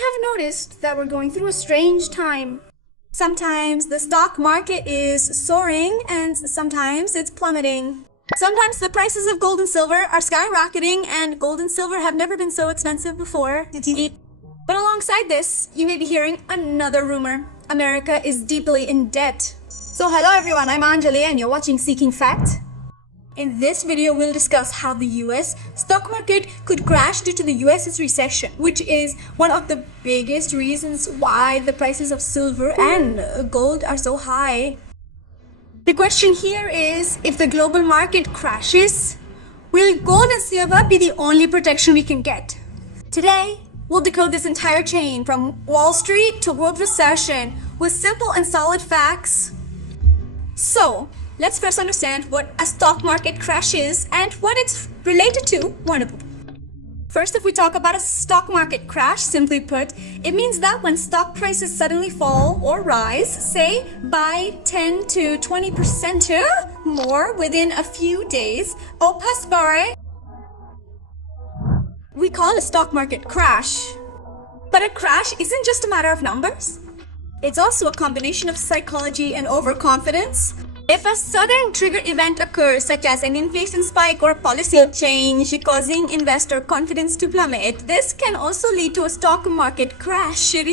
have noticed that we're going through a strange time. Sometimes the stock market is soaring and sometimes it's plummeting. Sometimes the prices of gold and silver are skyrocketing, and gold and silver have never been so expensive before. But alongside this, you may be hearing another rumor. America is deeply in debt. So hello everyone, I'm Anjali and you're watching Seeking Fact. In this video, we'll discuss how the US stock market could crash due to the US's recession, which is one of the biggest reasons why the prices of silver and gold are so high. The question here is, if the global market crashes, will gold and silver be the only protection we can get? Today, we'll decode this entire chain from Wall Street to world recession with simple and solid facts. So, let's first understand what a stock market crash is and what it's related to. First, if we talk about a stock market crash, simply put, it means that when stock prices suddenly fall or rise, say by 10 to 20% more within a few days, we call a stock market crash. But a crash isn't just a matter of numbers. It's also a combination of psychology and overconfidence. If a sudden trigger event occurs, such as an inflation spike or policy change causing investor confidence to plummet, this can also lead to a stock market crash. A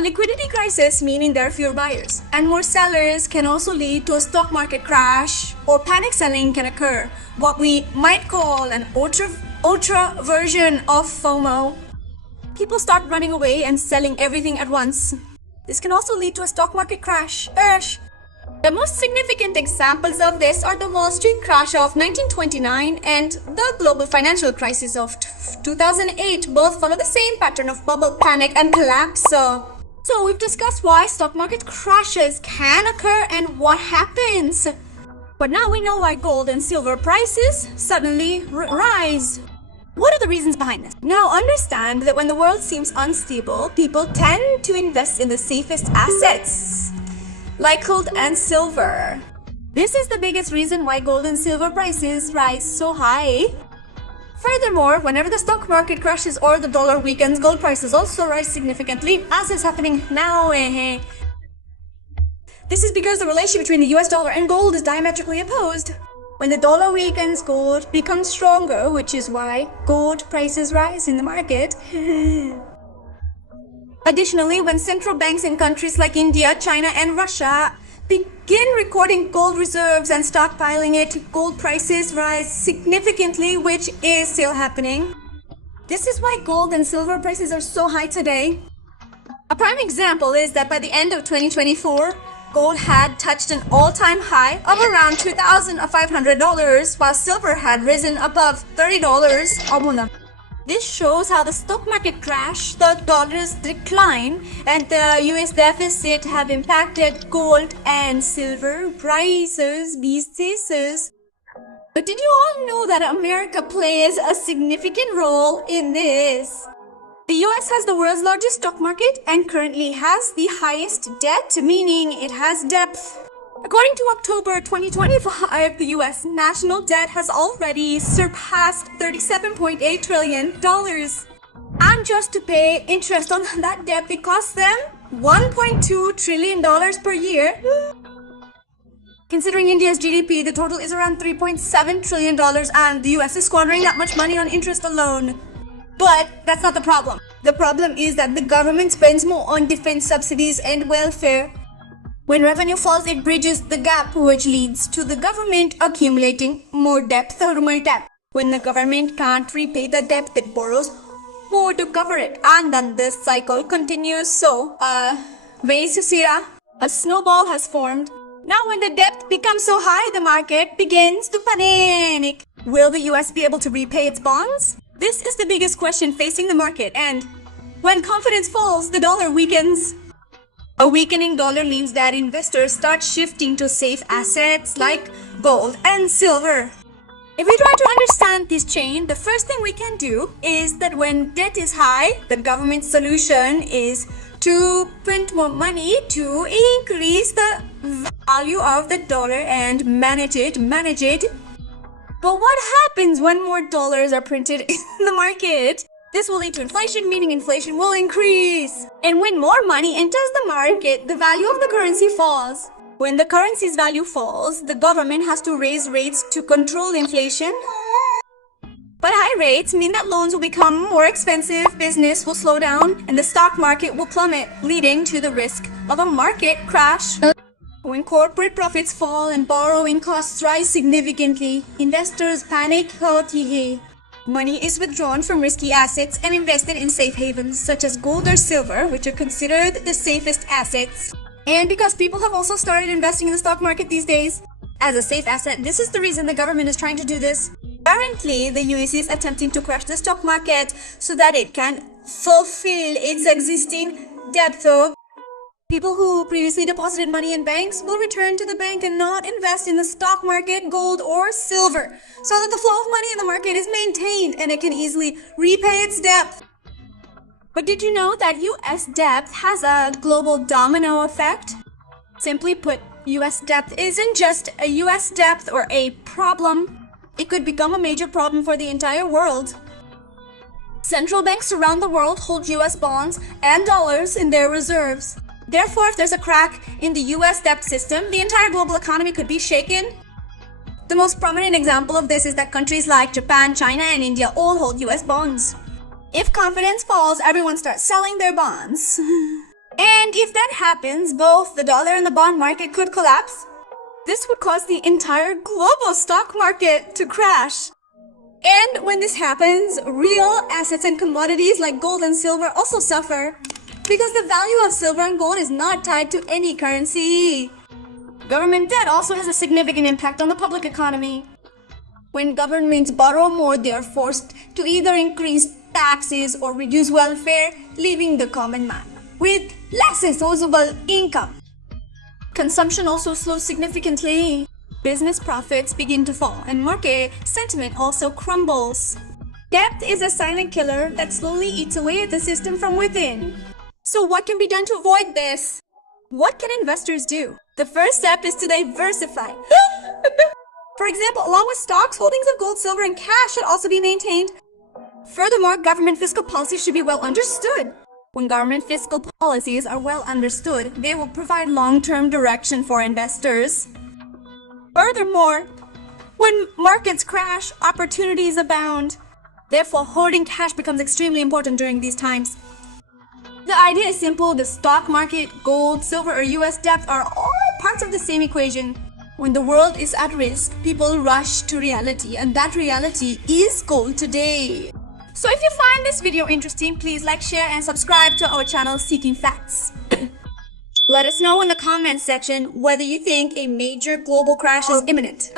liquidity crisis, meaning there are fewer buyers and more sellers, can also lead to a stock market crash, or panic selling can occur, what we might call an ultra version of FOMO. People start running away and selling everything at once. This can also lead to a stock market crash. The most significant examples of this are the Wall Street crash of 1929 and the global financial crisis of 2008. Both follow the same pattern of bubble, panic, and collapse. So we've discussed why stock market crashes can occur and what happens. But now we know why gold and silver prices suddenly rise. What are the reasons behind this? Now understand that when the world seems unstable, people tend to invest in the safest assets, like gold and silver. This is the biggest reason why gold and silver prices rise so high. Furthermore, whenever the stock market crashes or the dollar weakens, gold prices also rise significantly, as is happening now. This is because the relationship between the US dollar and gold is diametrically opposed. When the dollar weakens, gold becomes stronger, which is why gold prices rise in the market. Additionally, when central banks in countries like India, China, and Russia begin recording gold reserves and stockpiling it, gold prices rise significantly, which is still happening. This is why gold and silver prices are so high today. A prime example is that by the end of 2024, gold had touched an all-time high of around $2,500, while silver had risen above $30. This shows how the stock market crash, the dollar's decline, and the US deficit have impacted gold and silver prices these days. But did you all know that America plays a significant role in this? The US has the world's largest stock market and currently has the highest debt, meaning it has depth. According to October 2025, the US national debt has already surpassed $37.8 trillion. And just to pay interest on that debt, it costs them $1.2 trillion per year. Considering India's GDP, the total is around $3.7 trillion, and the US is squandering that much money on interest alone. But that's not the problem. The problem is that the government spends more on defense subsidies and welfare. When revenue falls, it bridges the gap, which leads to the government accumulating more debt. When the government can't repay the debt, it borrows more to cover it. And then this cycle continues. So, a snowball has formed. Now when the debt becomes so high, the market begins to panic. Will the US be able to repay its bonds? This is the biggest question facing the market, and when confidence falls, the dollar weakens. A weakening dollar means that investors start shifting to safe assets like gold and silver. If we try to understand this chain, the first thing we can do is that when debt is high, the government's solution is to print more money to increase the value of the dollar and manage it. But what happens when more dollars are printed in the market? This will lead to inflation, meaning inflation will increase. And when more money enters the market, the value of the currency falls. When the currency's value falls, the government has to raise rates to control inflation. But high rates mean that loans will become more expensive, business will slow down, and the stock market will plummet, leading to the risk of a market crash. When corporate profits fall and borrowing costs rise significantly, investors panic. Money is withdrawn from risky assets and invested in safe havens such as gold or silver, which are considered the safest assets. And because people have also started investing in the stock market these days as a safe asset, this is the reason the government is trying to do this. Currently, the US is attempting to crash the stock market so that it can fulfill its existing debt. So, people who previously deposited money in banks will return to the bank and not invest in the stock market, gold, or silver, so that the flow of money in the market is maintained and it can easily repay its debt. But did you know that US debt has a global domino effect? Simply put, US debt isn't just a US debt or a problem. It could become a major problem for the entire world. Central banks around the world hold US bonds and dollars in their reserves. Therefore, if there's a crack in the US debt system, the entire global economy could be shaken. The most prominent example of this is that countries like Japan, China, and India all hold US bonds. If confidence falls, everyone starts selling their bonds. And if that happens, both the dollar and the bond market could collapse. This would cause the entire global stock market to crash. And when this happens, real assets and commodities like gold and silver also suffer, because the value of silver and gold is not tied to any currency. Government debt also has a significant impact on the public economy. When governments borrow more, they are forced to either increase taxes or reduce welfare, leaving the common man with less disposable income. Consumption also slows significantly. Business profits begin to fall and market sentiment also crumbles. Debt is a silent killer that slowly eats away at the system from within. So what can be done to avoid this? What can investors do? The first step is to diversify. For example, along with stocks, holdings of gold, silver, and cash should also be maintained. Furthermore, government fiscal policies should be well understood. When government fiscal policies are well understood, they will provide long-term direction for investors. Furthermore, when markets crash, opportunities abound. Therefore, holding cash becomes extremely important during these times. The idea is simple. The stock market, gold, silver, or US debt are all parts of the same equation. When the world is at risk, people rush to reality, and that reality is gold today. So if you find this video interesting, please like, share, and subscribe to our channel Seeking Facts. Let us know in the comments section whether you think a major global crash is imminent.